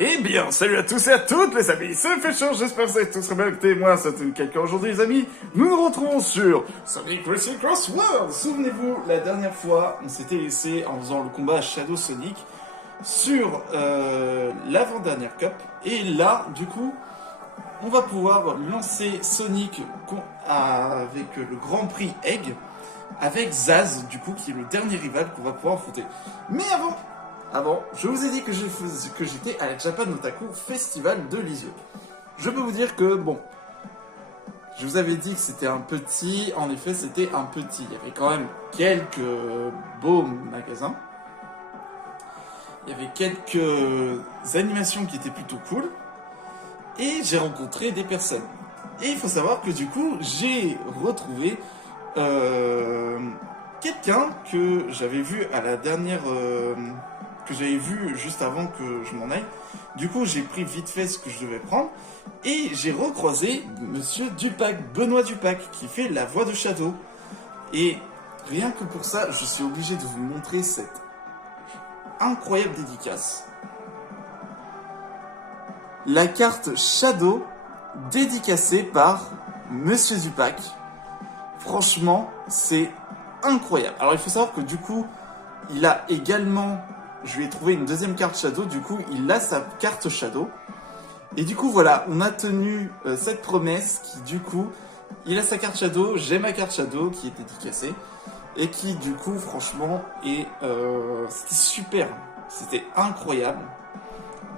Eh bien, salut à tous et à toutes les amis, c'est Fisher, j'espère que vous êtes tous très bien. Écoutez, moi, c'est une quelqu'un aujourd'hui les amis, nous nous retrouvons sur Sonic Racing Cross World. Souvenez-vous, la dernière fois, on s'était laissé en faisant le combat Shadow Sonic sur l'avant-dernière cup. Et là, du coup, on va pouvoir lancer Sonic avec le Grand Prix Egg, avec Zaz, du coup, qui est le dernier rival qu'on va pouvoir affronter. Mais avant, je vous ai dit que j'étais à la Japan Otaku Festival de Lisieux. Je peux vous dire que, bon, je vous avais dit que c'était un petit, en effet c'était un petit. Il y avait quand même quelques beaux magasins. Il y avait quelques animations qui étaient plutôt cool. Et j'ai rencontré des personnes. Et il faut savoir que du coup, j'ai retrouvé quelqu'un que j'avais vu à la dernière... que j'avais vu juste avant que je m'en aille. Du coup, j'ai pris vite fait ce que je devais prendre. Et j'ai recroisé Monsieur Dupac, Benoît Dupac, qui fait la voix de Shadow. Et rien que pour ça, je suis obligé de vous montrer cette incroyable dédicace. La carte Shadow dédicacée par Monsieur Dupac. Franchement, c'est incroyable. Alors, il faut savoir que du coup, il a également... Je lui ai trouvé une deuxième carte Shadow, du coup, il a sa carte Shadow. Et du coup, voilà, on a tenu cette promesse qui, du coup, il a sa carte Shadow, j'ai ma carte Shadow qui est dédicacée. Et qui, du coup, franchement, c'était super. C'était incroyable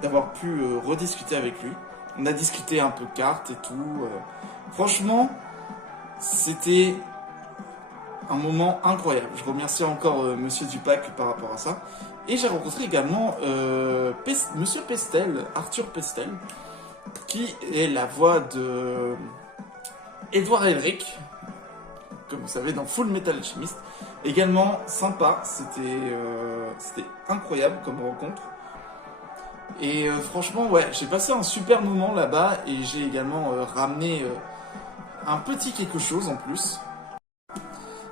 d'avoir pu rediscuter avec lui. On a discuté un peu cartes et tout. Franchement, c'était un moment incroyable. Je remercie encore Monsieur Dupac par rapport à ça. Et j'ai rencontré également Monsieur Pestel, Arthur Pestel, qui est la voix de Edouard Elric, comme vous savez, dans Full Metal Alchemist. Également sympa, c'était incroyable comme rencontre. Et franchement, ouais, j'ai passé un super moment là-bas et j'ai également ramené un petit quelque chose en plus.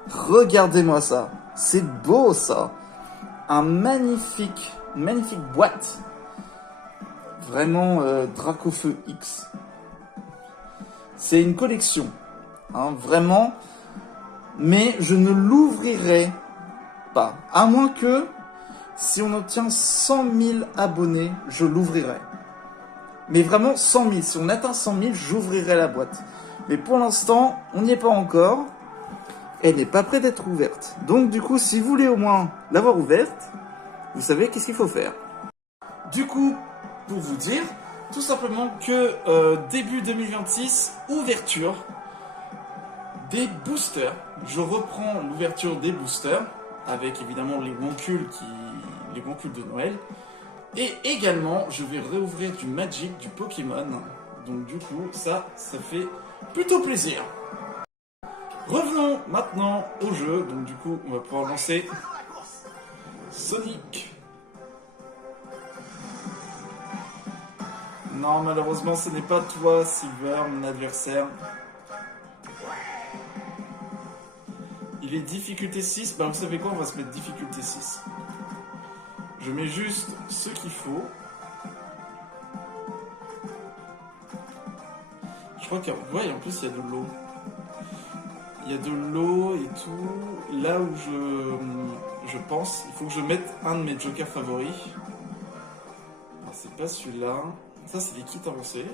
Regardez-moi ça, c'est beau ça. Un magnifique boîte. Vraiment Dracofeu X. C'est une collection. Hein, vraiment. Mais je ne l'ouvrirai pas. À moins que, si on obtient 100 000 abonnés, je l'ouvrirai. Mais vraiment 100 000. Si on atteint 100 000, j'ouvrirai la boîte. Mais pour l'instant, on n'y est pas encore. Elle n'est pas prête d'être ouverte. Donc du coup, si vous voulez au moins l'avoir ouverte, vous savez qu'est-ce qu'il faut faire. Du coup, pour vous dire, tout simplement que début 2026, ouverture des boosters. Je reprends l'ouverture des boosters, avec évidemment les moncules de Noël. Et également, je vais réouvrir du Magic, du Pokémon. Donc du coup, ça fait plutôt plaisir. Revenons maintenant au jeu, donc du coup on va pouvoir lancer Sonic. Non, malheureusement ce n'est pas toi Silver, mon adversaire. Il est difficulté 6, bah vous savez quoi, on va se mettre difficulté 6. Je mets juste ce qu'il faut. Je crois qu'en ouais, en plus il y a de l'eau. Il y a de l'eau et tout. Là où je pense, il faut que je mette un de mes jokers favoris. Alors, c'est pas celui-là. Ça, c'est les kits avancés.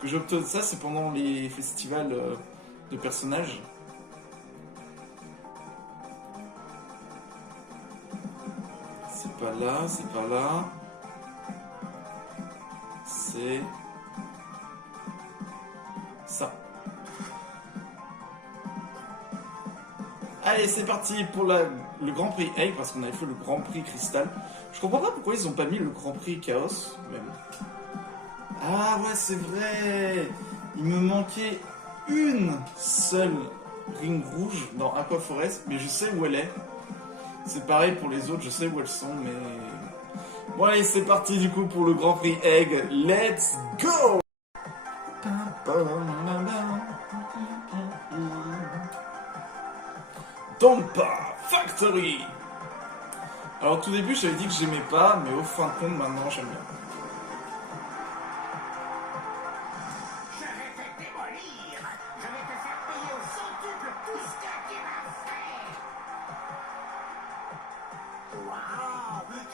Que j'obtiens. Ça, c'est pendant les festivals de personnages. C'est pas là, c'est pas là. C'est ça. Allez, c'est parti pour le Grand Prix Egg, parce qu'on avait fait le Grand Prix Cristal. Je comprends pas pourquoi ils ont pas mis le Grand Prix Chaos, même. Ah ouais, c'est vrai. Il me manquait une seule ring rouge dans Aqua Forest, mais je sais où elle est. C'est pareil pour les autres, je sais où elles sont, mais... Bon allez, c'est parti du coup pour le Grand Prix Egg. Let's go! Tompa Factory. Alors au tout début j'avais dit que j'aimais pas, mais au fin de compte maintenant j'aime bien.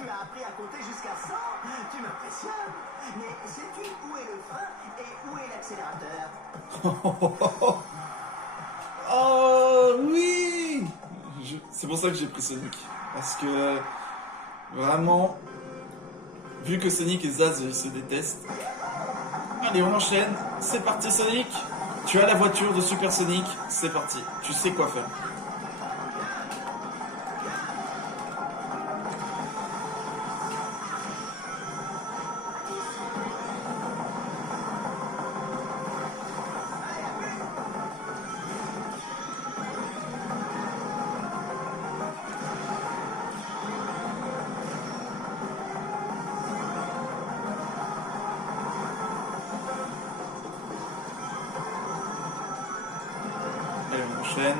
tu as appris à compter jusqu'à 100. Tu m'impressionnes. Mais sais-tu où est le frein et où est l'accélérateur? Oh oui. C'est pour ça que j'ai pris Sonic. Parce que vraiment, vu que Sonic et Zaz ils se détestent. Allez, on enchaîne. C'est parti Sonic. Tu as la voiture de Super Sonic. C'est parti. Tu sais quoi faire. Allez, on enchaîne.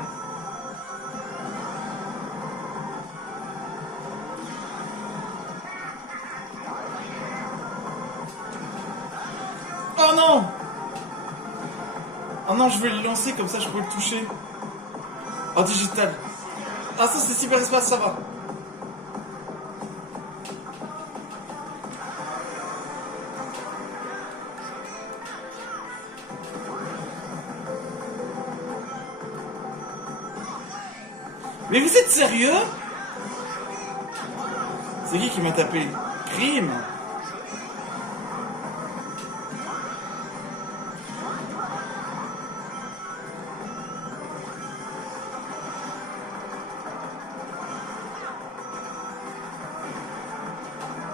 Oh non! Oh non, je vais le lancer comme ça je peux le toucher. Oh, digital. Ah, ça c'est cyberespace, ça va. Mais vous êtes sérieux? C'est qui m'a tapé? Crime.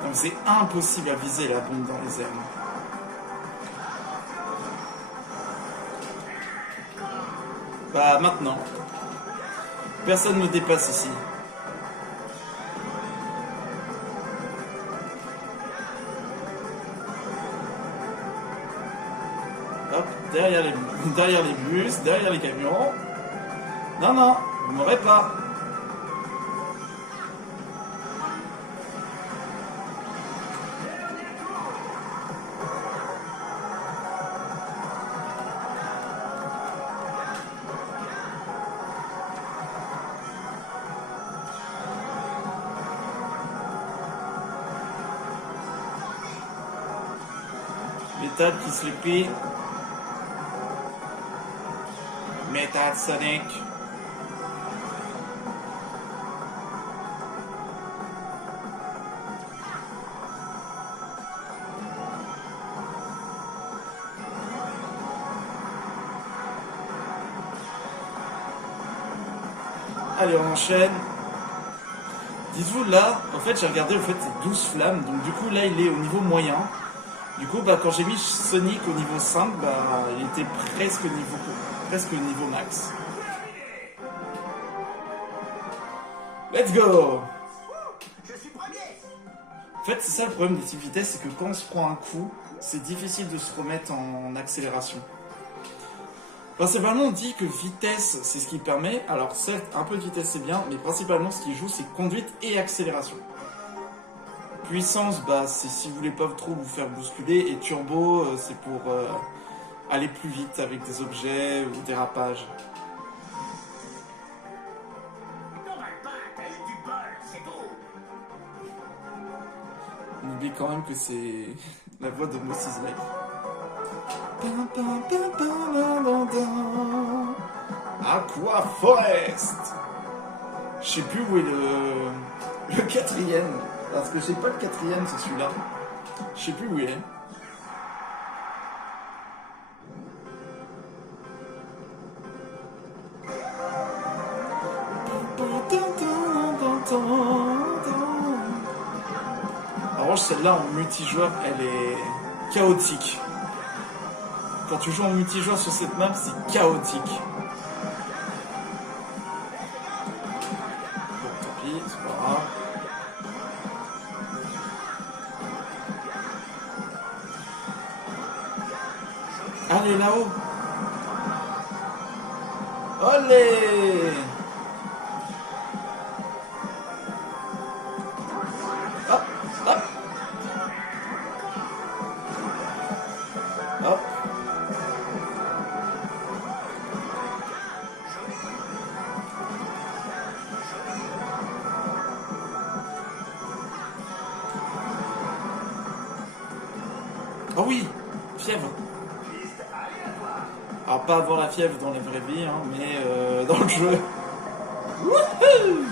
Donc c'est impossible à viser la bombe dans les airs. Bah maintenant. Personne ne me dépasse ici. Hop, derrière les bus, derrière les camions. Non, non, vous m'aurez pas. Métal qui se l'épée. Metal Sonic. Allez, on enchaîne. Dites-vous là, en fait j'ai regardé, en fait c'est 12 flammes, donc du coup là il est au niveau moyen. Du coup bah quand j'ai mis Sonic au niveau 5, bah il était presque au niveau max. Let's go! Je suis premier. En fait c'est ça le problème des types vitesse, c'est que quand on se prend un coup, c'est difficile de se remettre en accélération. Principalement on dit que vitesse c'est ce qui permet, alors certes un peu de vitesse c'est bien, mais principalement ce qui joue c'est conduite et accélération. Puissance, bah c'est si vous voulez pas trop vous faire bousculer, et turbo c'est pour aller plus vite avec des objets ou dérapages. On oublie quand même que c'est la voix de Moses Light. Aqua Forest. Je sais plus où est le quatrième. Parce que j'ai pas le quatrième, c'est celui-là. Je sais plus où il est. En revanche, celle-là en multijoueur, elle est chaotique. Quand tu joues en multijoueur sur cette map, c'est chaotique. Bon, tant pis, c'est pas grave. Allez, là-haut. Olé. Hop, hop. Hop. Oh oui, fièvre. Alors pas avoir la fièvre dans la vraie vie, hein, mais dans le jeu. Wouhou!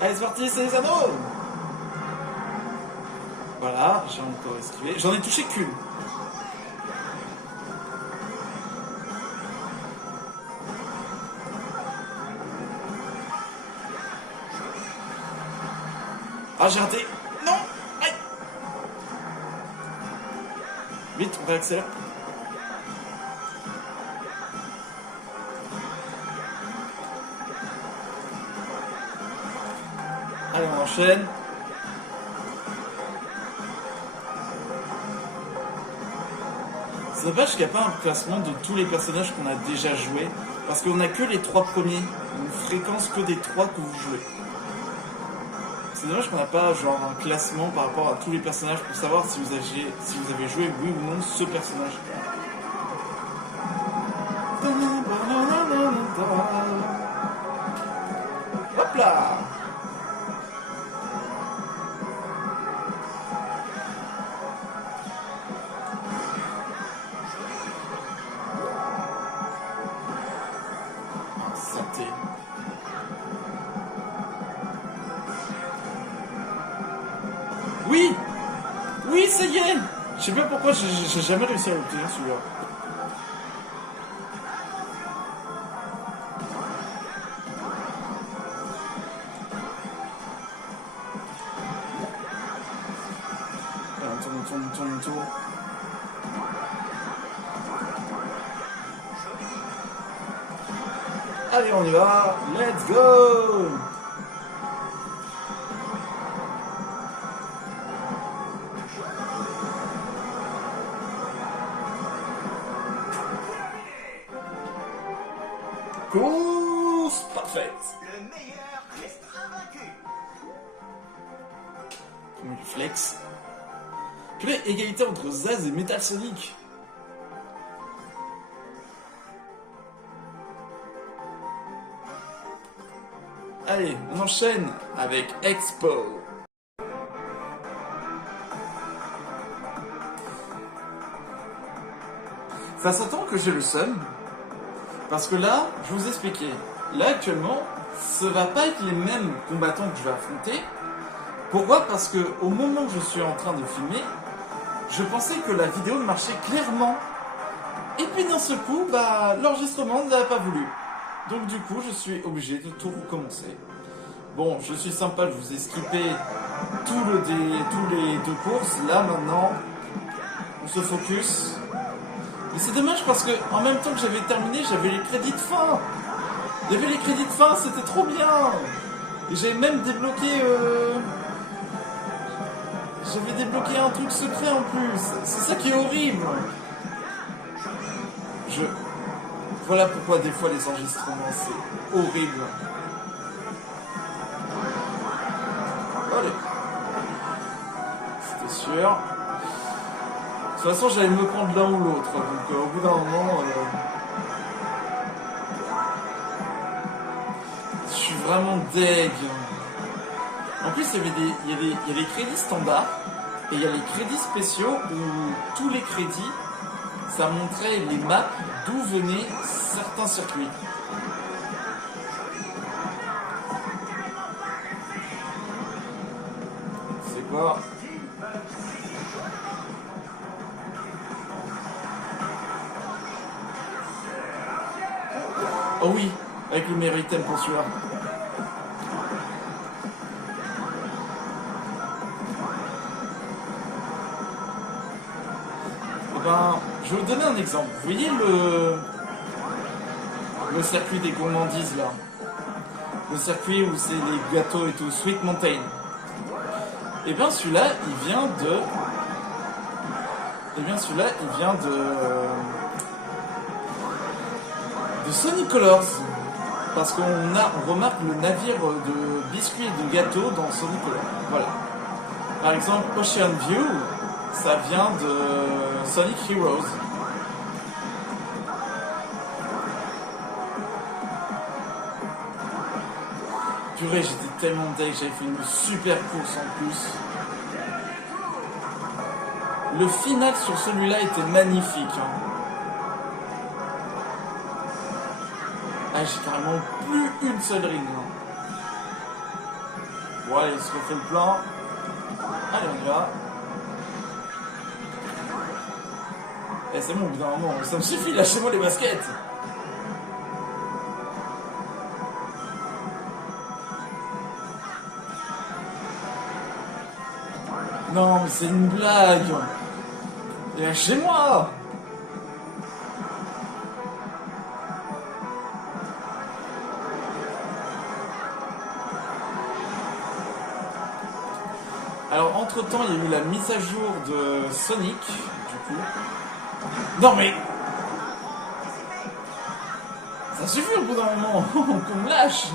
Allez, c'est parti, c'est les anneaux! Voilà, j'ai encore esquivé. J'en ai touché qu'une. Ah, j'ai raté. Non! Aïe! Vite, on réaccélère. Allez, on enchaîne. C'est dommage qu'il n'y a pas un classement de tous les personnages qu'on a déjà joués. Parce qu'on n'a que les 3 premiers. On fréquence que des 3 que vous jouez. C'est dommage qu'on n'a pas genre un classement par rapport à tous les personnages pour savoir si vous avez joué oui ou non ce personnage. Hop là! Ah, santé. Oui! Oui, ça y est! Je sais pas pourquoi j'ai jamais réussi à l'obtenir celui-là. On tourne. Allez, on y va! Let's go! Course parfaite! Le meilleur reste invaincu. Comment il flex? Purée, égalité entre Zaz et Metal Sonic. Allez, on enchaîne avec Expo. Ça s'entend que j'ai le seum. Parce que là, je vous expliquais. Là, actuellement, ce va pas être les mêmes combattants que je vais affronter. Pourquoi? Parce que au moment où je suis en train de filmer, je pensais que la vidéo marchait clairement. Et puis d'un seul coup, l'enregistrement ne l'a pas voulu. Donc du coup, je suis obligé de tout recommencer. Bon, je suis sympa, je vous ai skippé tous les 2 courses. Là, maintenant, on se focus. Mais c'est dommage parce que en même temps que j'avais terminé, j'avais les crédits de fin. Il y avait les crédits de fin, c'était trop bien. Et j'avais même débloqué... J'avais débloqué un truc secret en plus. C'est ça qui est horrible. Voilà pourquoi des fois les enregistrements c'est horrible. Allez. C'était sûr. De toute façon j'allais me prendre l'un ou l'autre. Donc au bout d'un moment... je suis vraiment deg. En plus il y a les crédits standards. Et il y a les crédits spéciaux où tous les crédits, ça montrait les maps d'où venaient certains circuits. C'est quoi? Oh oui, avec le meilleur item pour celui-là. Je vais vous donner un exemple. Vous voyez le circuit des gourmandises là? Le circuit où c'est les gâteaux et tout, Sweet Mountain. Et bien celui-là, il vient de... de Sonic Colors. Parce qu'on remarque le navire de biscuits et de gâteaux dans Sonic Colors. Voilà. Par exemple, Ocean View, ça vient de Sonic Heroes. Purée, j'étais tellement deg, j'avais fait une super course en plus. Le final sur celui-là était magnifique. Hein. Ah, j'ai carrément plus une seule ring. Hein. Bon, allez, il se refait le plan. Allez, on y va. Eh, c'est bon, au bout d'un moment, ça me suffit, lâchez-moi les baskets. Non, mais c'est une blague. Et lâchez-moi. Alors, entre-temps, il y a eu la mise à jour de Sonic, du coup. Non, mais... ça suffit au bout d'un moment, qu'on me lâche.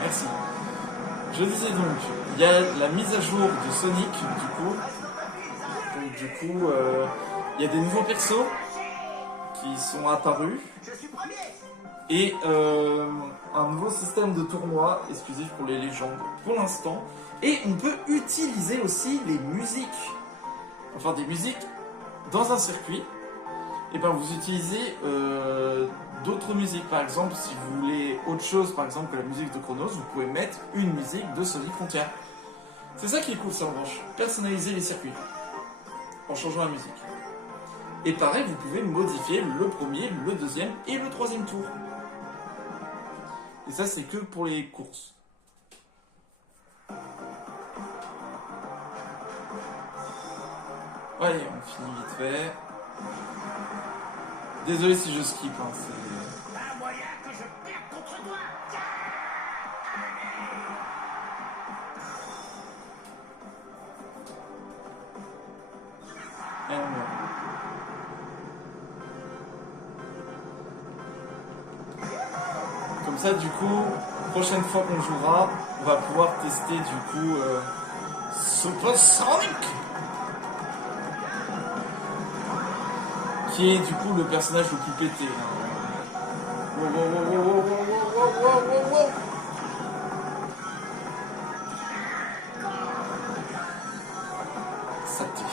Merci. Je disais donc, il y a la mise à jour de Sonic, du coup. Donc, du coup, il y a des nouveaux persos qui sont apparus. Et un nouveau système de tournoi exclusif pour les légendes pour l'instant. Et on peut utiliser aussi les musiques, enfin des musiques dans un circuit. Et bien vous utilisez d'autres musiques. Par exemple, si vous voulez autre chose, par exemple que la musique de Chronos, vous pouvez mettre une musique de Sonic Frontier. C'est ça qui est cool, ça en revanche. Personnaliser les circuits en changeant la musique. Et pareil, vous pouvez modifier le premier, le deuxième et le troisième tour. Et ça, c'est que pour les courses. Allez, on finit vite fait. Désolé si je skip. Hein, c'est... Un moyen que je perde contre toi. Allez, on y va. Comme ça, du coup, prochaine fois qu'on jouera, on va pouvoir tester du coup Super Sonic, qui est du coup le personnage le plus pété. Wow, wow, wow, wow, wow, wow, wow, wow, wow. Ça tue.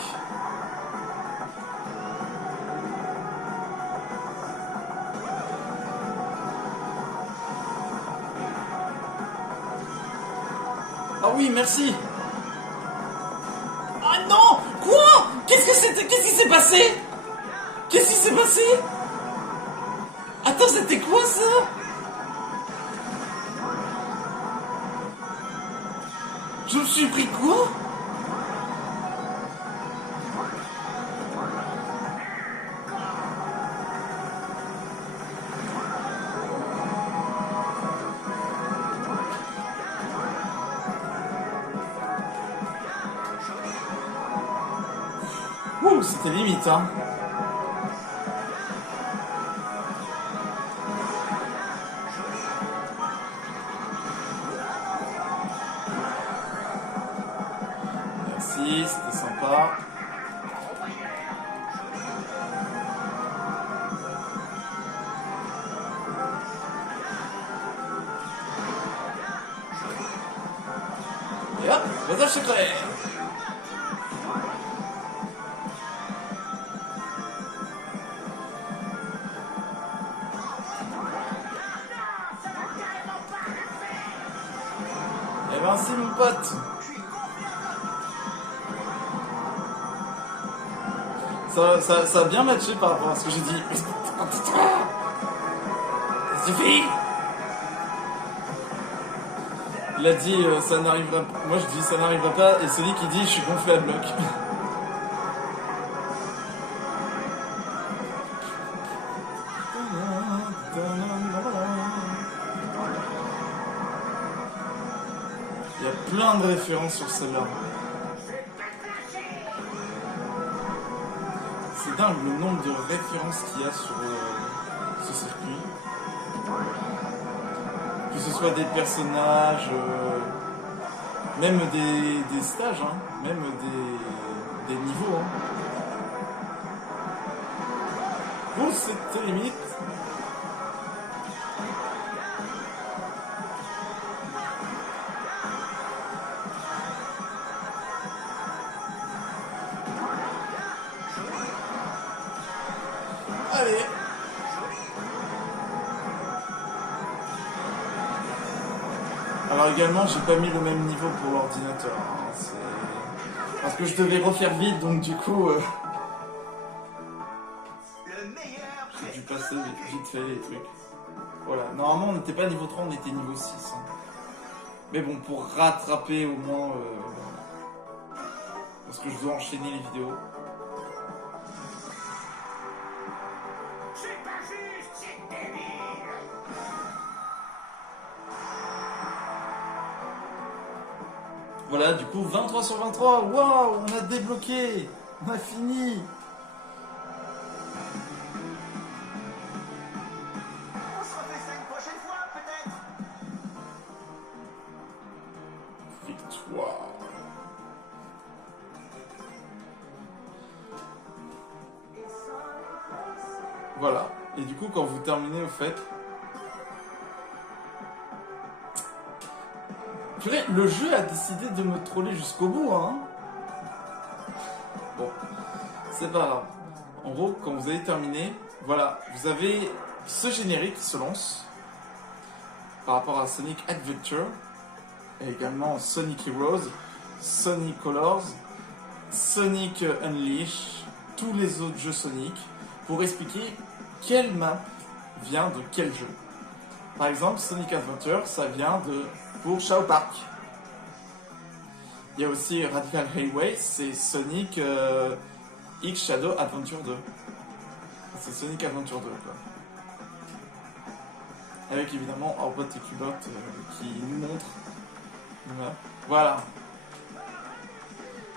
Ah oui, merci. Ah non. Quoi? Qu'est-ce que c'était? Qu'est-ce qui s'est passé? Qu'est-ce qui s'est passé? Attends, c'était quoi ça? Je me suis pris quoi? Ouh, c'était limite, hein. Merci, c'était sympa. Et hop, passage secret. Eh ben si mon pote. Ça a bien matché par rapport à ce que j'ai dit. Ça suffit. Il a dit ça n'arrivera pas. Moi je dis ça n'arrivera pas et celui qui dit je suis gonflé à bloc. Il y a plein de références sur celle-là. C'est dingue le nombre de références qu'il y a sur ce circuit. Que ce soit des personnages, même des stages, hein, même des niveaux. Hein. Oh, c'était limite. Allez. Alors également, j'ai pas mis le même niveau pour l'ordinateur. Hein. Parce que je devais refaire vite, donc du coup, j'ai dû passer vite fait les trucs. Voilà. Normalement, on n'était pas niveau 3, on était niveau 6. Hein. Mais bon, pour rattraper au moins... parce que je dois enchaîner les vidéos. C'est pas juste, c'est débile. Voilà, du coup, 23 sur 23. Waouh, on a débloqué. On a fini. On se refait ça une prochaine fois, peut-être. Victoire. Voilà. Et du coup, quand vous terminez, au fait... Purée, le jeu a décidé de me troller jusqu'au bout, hein. Bon, c'est pas grave. En gros, quand vous avez terminé, voilà, vous avez ce générique qui se lance par rapport à Sonic Adventure, et également Sonic Heroes, Sonic Colors, Sonic Unleashed, tous les autres jeux Sonic, pour expliquer quelle map vient de quel jeu. Par exemple, Sonic Adventure, ça vient pour Shao Park. Il y a aussi Radical Highway, c'est Sonic X Shadow Adventure 2. C'est Sonic Adventure 2, quoi. Avec évidemment Orbot et Cubot qui nous montrent. Voilà.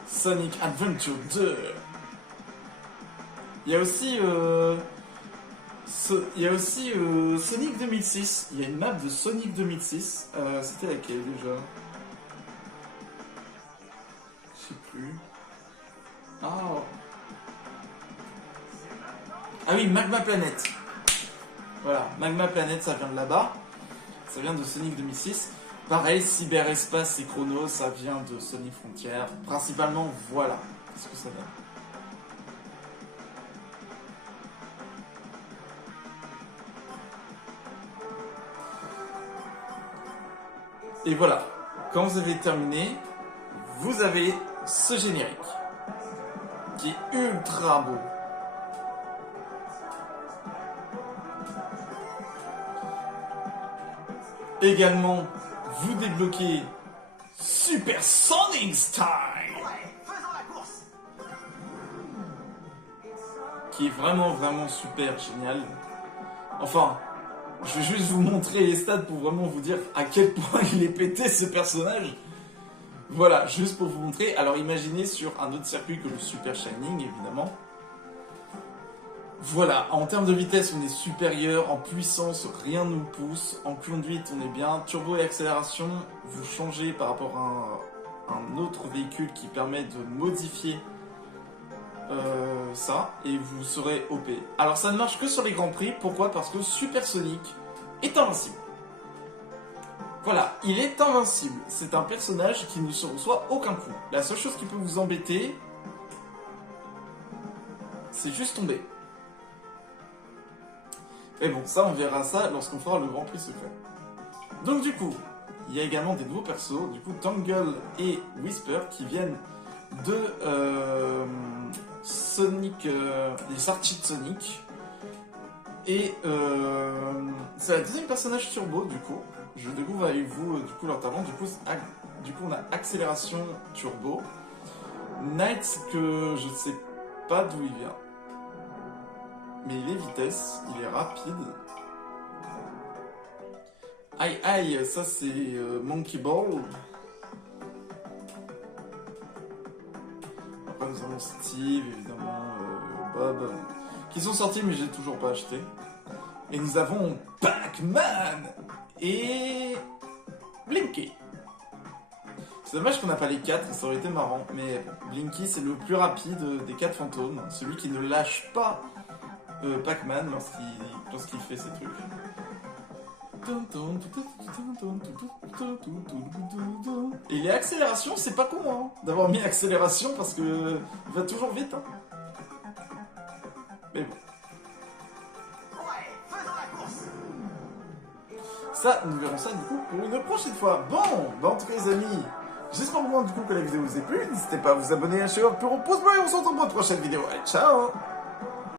Sonic Adventure 2. Il y a aussi Sonic 2006. Il y a une map de Sonic 2006. C'était laquelle déjà? Je sais plus. Ah oui, Magma Planet. Voilà, Magma Planet, ça vient de là-bas. Ça vient de Sonic 2006. Pareil, Cyberespace et Chrono, ça vient de Sonic Frontier. Principalement, voilà. Qu'est-ce que ça donne? Et voilà, quand vous avez terminé, vous avez ce générique qui est ultra beau. Également, vous débloquez Super Sonic Style, Ouais, faisons la course. qui est vraiment super génial. Enfin, je vais juste vous montrer les stats pour vraiment vous dire à quel point il est pété ce personnage. Voilà, juste pour vous montrer. Alors imaginez sur un autre circuit que le Super Shining, évidemment. Voilà, en termes de vitesse, on est supérieur. En puissance, rien ne nous pousse. En conduite, on est bien. Turbo et accélération, vous changez par rapport à un autre véhicule qui permet de modifier ça. Et vous serez OP. Alors ça ne marche que sur les Grands Prix. Pourquoi? Parce que Super Sonic est invincible. Voilà, il est invincible. C'est un personnage qui ne se reçoit aucun coup. La seule chose qui peut vous embêter, c'est juste tomber. Mais bon, ça, on verra ça lorsqu'on fera le Grand Prix secret. Donc du coup, il y a également des nouveaux persos. Du coup, Tangle et Whisper qui viennent de Sonic, les sorties de Sonic. Et c'est le deuxième personnage turbo, du coup. Je découvre avec vous du coup leur talent. Du coup, on a accélération turbo. Knight que je sais pas d'où il vient. Mais il est vitesse, il est rapide. Aïe aïe, ça c'est Monkey Ball. Après nous avons Steve, évidemment, Bob, qui sont sortis mais j'ai toujours pas acheté. Et nous avons Pac-Man et Blinky. C'est dommage qu'on n'a pas les 4, ça aurait été marrant. Mais Blinky c'est le plus rapide des 4 fantômes, celui qui ne lâche pas Pac-Man lorsqu'il fait ses trucs. Et les accélérations, c'est pas con hein, d'avoir mis accélération parce que il va toujours vite. Hein. Mais bon. Ça, nous verrons ça du coup pour une prochaine fois. Bon, bah en tout cas les amis, j'espère vraiment du coup que la vidéo vous a plu. N'hésitez pas à vous abonner à la chaîne pour un pouce bleu et on se retrouve pour une prochaine vidéo. Allez, ciao!